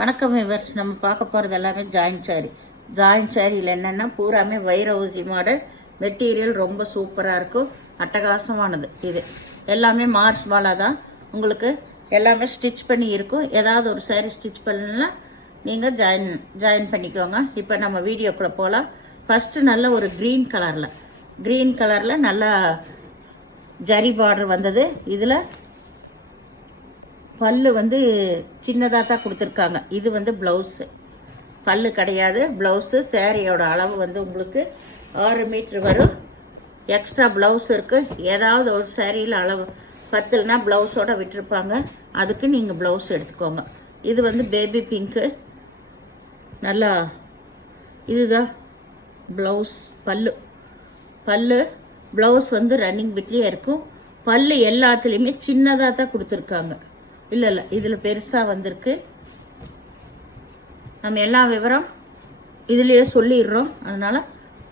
வணக்கம் விவர்ஸ். நம்ம பார்க்க போகிறது எல்லாமே ஜாயின்ட் சாரியில் என்னென்னா பூராமே வைர ஊசி மாடல் மெட்டீரியல் ரொம்ப சூப்பராக இருக்கும், அட்டகாசமானது. இது எல்லாமே மார்ச் பாலா தான், உங்களுக்கு எல்லாமே ஸ்டிச் பண்ணி இருக்கும். ஏதாவது ஒரு சாரி ஸ்டிச் பண்ணலாம், நீங்கள் ஜாயின் பண்ணிக்கோங்க. இப்போ நம்ம வீடியோக்குள்ளே போகலாம். ஃபஸ்ட்டு நல்ல ஒரு க்ரீன் கலரில் நல்லா ஜரி பார்டர் வந்தது. இதில் பல்லு வந்து சின்னதாக தான் கொடுத்துருக்காங்க. இது வந்து ப்ளவுஸு, பல்லு கிடையாது, ப்ளவுஸு. சேரீயோட அளவு வந்து உங்களுக்கு 6 மீட்ரு வரும். எக்ஸ்ட்ரா ப்ளவுஸ் இருக்குது. ஏதாவது ஒரு சேரீயில் அளவு பத்துலனா ப்ளவுஸோடு விட்டுருப்பாங்க, அதுக்கு நீங்கள் ப்ளவுஸ் எடுத்துக்கோங்க. இது வந்து பேபி பிங்க்கு, நல்லா இதுதான் ப்ளவுஸ். பல்லு ப்ளவுஸ் வந்து ரன்னிங் பிட்லேயே இருக்கும். பல்லு எல்லாத்துலேயுமே சின்னதாக தான் கொடுத்துருக்காங்க. இல்லை இதில் பெருசாக வந்திருக்கு. நம்ம எல்லா விவரம் இதுலேயே சொல்லிடுறோம், அதனால்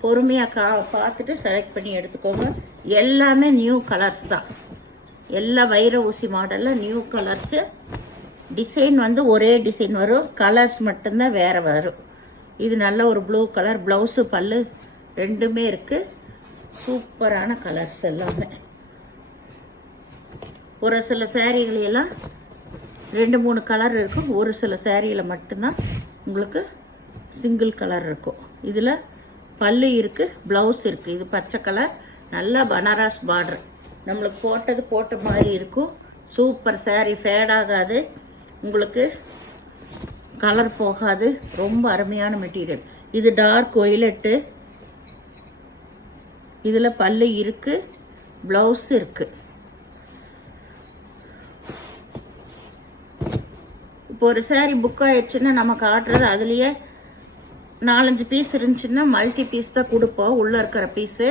பொறுமையாக பார்த்துட்டு செலக்ட் பண்ணி எடுத்துக்கோங்க. எல்லாமே நியூ கலர்ஸ் தான், எல்லா வைர ஊசி மாடலில் நியூ கலர்ஸு. டிசைன் வந்து ஒரே டிசைன் வரும், கலர்ஸ் மட்டும்தான் வேறு வரும். இது நல்ல ஒரு ப்ளூ கலர், ப்ளவுஸு பல்லு ரெண்டுமே இருக்குது. சூப்பரான கலர்ஸ் எல்லாமே. ஒரு சில சேரீகளெல்லாம் 2-3 கலர் இருக்கும், ஒரு சில சேரீயில் மட்டும்தான் உங்களுக்கு சிங்கிள் கலர் இருக்கும். இதில் பல்லு இருக்குது, ப்ளவுஸ் இருக்குது. இது பச்சை கலர், நல்லா பனாரஸ் பார்டர், நம்மளுக்கு போட்ட மாதிரி இருக்கும். சூப்பர் சேரீ, ஃபேட் ஆகாது, உங்களுக்கு கலர் போகாது, ரொம்ப அருமையான மெட்டீரியல். இது டார்க் ஒய்லெட்டு. இதில் பல்லு இருக்குது, ப்ளவுஸ் இருக்குது. இப்போ ஒரு சேரீ புக் ஆகிடுச்சுன்னா நமக்கு ஆடுறது அதுலேயே 4-5 பீஸ் இருந்துச்சுன்னா மல்டி பீஸ் தான் கொடுப்போம். உள்ளே இருக்கிற பீஸு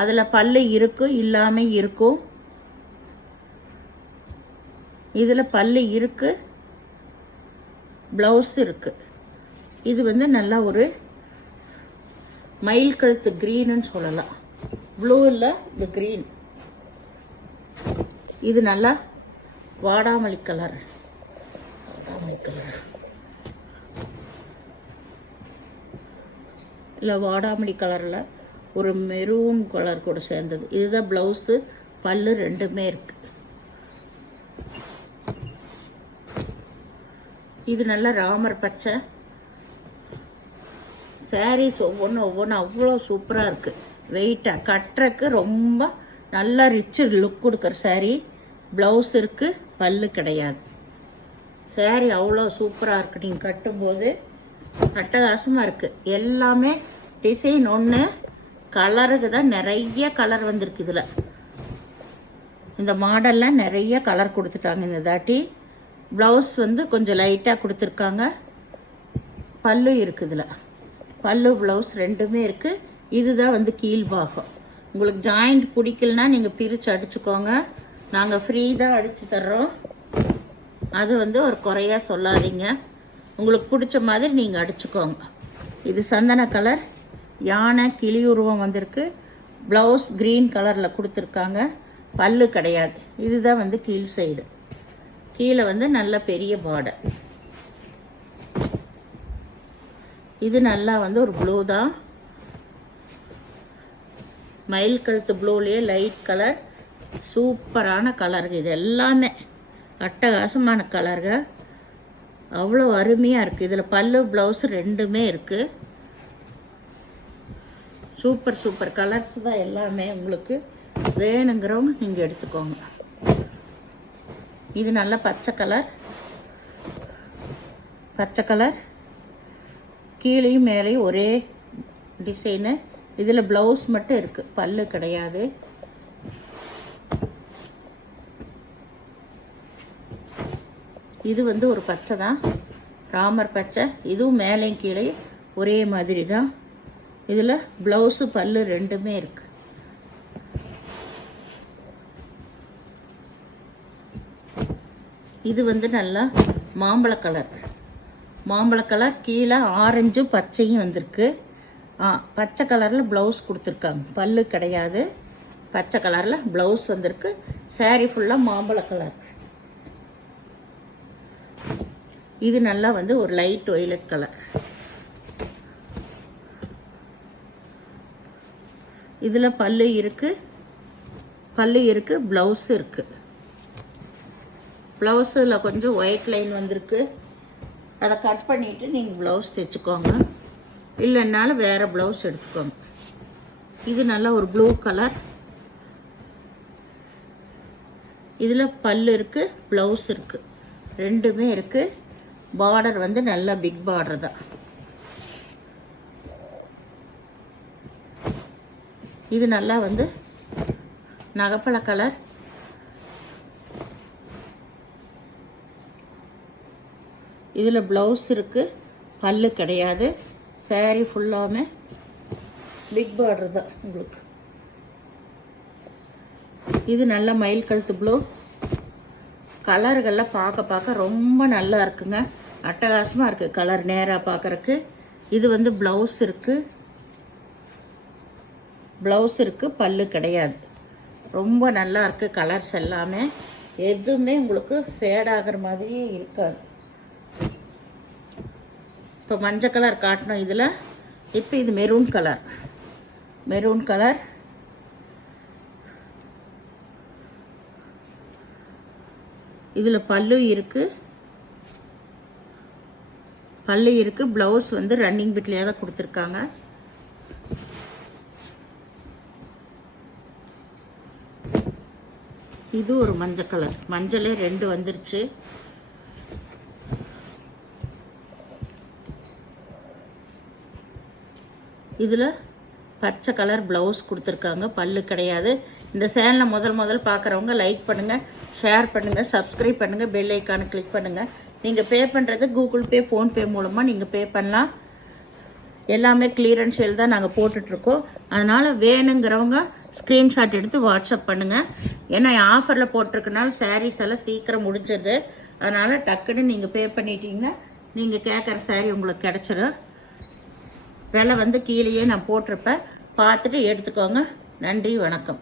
அதில் பல்லு இருக்கும், இல்லாமல் இருக்கும். இதில் பல்லு இருக்குது, ப்ளவுஸ் இருக்குது. இது வந்து நல்லா ஒரு மயில் கழுத்து க்ரீனுன்னு சொல்லலாம். ப்ளூ இல்லை, இது க்ரீன். இது நல்லா வாடாமல்லி கலர். இல்லை வாடாமல்லி கலரில் ஒரு மெரூன் கலர் கூட சேர்ந்தது. இதுதான் ப்ளவுஸு, பல்லு ரெண்டுமே இருக்குது. இது நல்ல ராமர் பச்சை. சாரீஸ் ஒவ்வொன்றும் அவ்வளோ சூப்பராக இருக்குது. வெயிட்டாக கட்டுறக்கு ரொம்ப நல்லா ரிச்சு லுக் கொடுக்குற சாரீ. ப்ளவுஸ் இருக்குது, பல்லு கிடையாது. சாரீ அவ்வளோ சூப்பராக இருக்குது, நீங்கள் கட்டும்போது அட்டகாசமாக இருக்குது. எல்லாமே டிசைன் ஒன்று, கலருக்கு தான் நிறைய கலர் வந்திருக்கு. இதில் இந்த மாடலில் நிறைய கலர் கொடுத்துட்டாங்க இந்த தாட்டி. ப்ளவுஸ் வந்து கொஞ்சம் லைட்டாக கொடுத்துருக்காங்க. பல்லு இருக்குது, இதில் பல்லு ப்ளவுஸ் ரெண்டுமே இருக்குது. இதுதான் வந்து கீழ்பாகம். உங்களுக்கு ஜாயிண்ட் பிடிக்கலனா நீங்கள் பிரித்து அடிச்சுக்கோங்க, நாங்கள் ஃப்ரீ தான் அடித்து தர்றோம். அது வந்து ஒரு குறையாக சொல்லாதீங்க, உங்களுக்கு பிடிச்ச மாதிரி நீங்கள் அடிச்சுக்கோங்க. இது சந்தன கலர், யானை கிளி உருவம் வந்திருக்கு. ப்ளவுஸ் க்ரீன் கலரில் கொடுத்துருக்காங்க, பல்லு கிடையாது. இதுதான் வந்து கீழ் சைடு. கீழே வந்து நல்ல பெரிய பார்டர். இது நல்லா வந்து ஒரு ப்ளூ தான், மயில் கழுத்து ப்ளூலேயே லைட் கலர். சூப்பரான கலருங்க. இது எல்லாமே அட்டகாசமான கலர்கள், அவ்வளோ அருமையாக இருக்குது. இதில் பல்லு ப்ளவுஸ் ரெண்டுமே இருக்குது. சூப்பர் கலர்ஸ் தான் எல்லாமே. உங்களுக்கு வேணுங்கிறவங்க நீங்கள் எடுத்துக்கோங்க. இது நல்ல பச்சை கலர், கீழேயும் மேலேயும் ஒரே டிசைனு. இதில் ப்ளவுஸ் மட்டும் இருக்குது, பல்லு கிடையாது. இது வந்து ஒரு பச்சை தான், ராமர் பச்சை. இதுவும் மேலேயும் கீழே ஒரே மாதிரி தான். இதில் ப்ளவுஸு பல்லு ரெண்டுமே இருக்குது. இது வந்து நல்லா மாம்பழ கலர், கீழே ஆரஞ்சும் பச்சையும் வந்திருக்கு. பச்சை கலரில் ப்ளவுஸ் கொடுத்துருக்காங்க, பல்லு கிடையாது. பச்சை கலரில் ப்ளவுஸ் வந்திருக்கு. சாரீ ஃபுல்லாக மாம்பழ கலர். இது நல்லா வந்து ஒரு லைட் ஒய்லட் கலர். இதில் பல்லு இருக்குது, ப்ளவுஸ் இருக்குது. ப்ளவுஸில் கொஞ்சம் ஒயிட் லைன் வந்திருக்கு. அதை கட் பண்ணிவிட்டு நீங்கள் ப்ளவுஸ் தைச்சிக்கோங்க, இல்லைன்னாலும் வேறு ப்ளவுஸ் எடுத்துக்கோங்க. இது நல்லா ஒரு ப்ளூ கலர். இதில் பல்லு இருக்குது, ப்ளவுஸ் இருக்குது, ரெண்டுமே இருக்குது. பார்டர் வந்து நல்லா பிக் பார்டர் தான். இது நல்லா வந்து நகப்பழ கலர். இதில் ப்ளவுஸ் இருக்குது, பல்லு கிடையாது. saree ஃபுல்லாமே பிக் பார்டர் தான் உங்களுக்கு. இது நல்ல மயில் கழுத்து ப்ளூ. கலர்கள்லாம் பார்க்க ரொம்ப நல்லா இருக்குங்க, அட்டகாசமாக இருக்குது கலர் நேராக பார்க்குறக்கு. இது வந்து ப்ளவுஸ் இருக்குது, பல்லு கிடையாது. ரொம்ப நல்லா இருக்குது. கலர்ஸ் எல்லாமே எதுவுமே உங்களுக்கு ஃபேட் ஆகிற மாதிரியே இருக்காது. இப்போ மஞ்சள் கலர் காட்டணும் இதில். இப்போ இது மெரூன் கலர். இதில் பல்லு இருக்குது, ப்ளவுஸ் வந்து ரன்னிங் பிட்லேயே தான் கொடுத்துருக்காங்க. இது ஒரு மஞ்சள் கலர். மஞ்சளே 2 வந்துருச்சு. இதில் பச்சை கலர் ப்ளவுஸ் கொடுத்துருக்காங்க, பல்லு கிடையாது. இந்த சேனலை முதல் பார்க்குறவங்க லைக் பண்ணுங்கள், ஷேர் பண்ணுங்கள், சப்ஸ்கிரைப் பண்ணுங்கள், பெல் ஐக்கானை கிளிக் பண்ணுங்கள். நீங்கள் பே பண்ணுறது கூகுள் பே, ஃபோன்பே மூலமாக நீங்கள் பே பண்ணலாம். எல்லாமே கிளியரன்ஸ் சேல் தான் நாங்கள் போட்டுட்ருக்கோம். அதனால் வேணுங்கிறவங்க ஸ்க்ரீன்ஷாட் எடுத்து வாட்ஸ்அப் பண்ணுங்கள். ஏன்னா ஆஃபரில் போட்டிருக்கனால சாரீஸ் எல்லாம் சீக்கிரம் முடிஞ்சிடுது. அதனால் டக்குன்னு நீங்கள் பே பண்ணிட்டீங்கன்னா நீங்கள் கேட்குற சாரீ உங்களுக்கு கிடச்சிடும். விலை வந்து கீழேயே நான் போட்டிருப்பேன், பார்த்துட்டு எடுத்துக்கோங்க. நன்றி, வணக்கம்.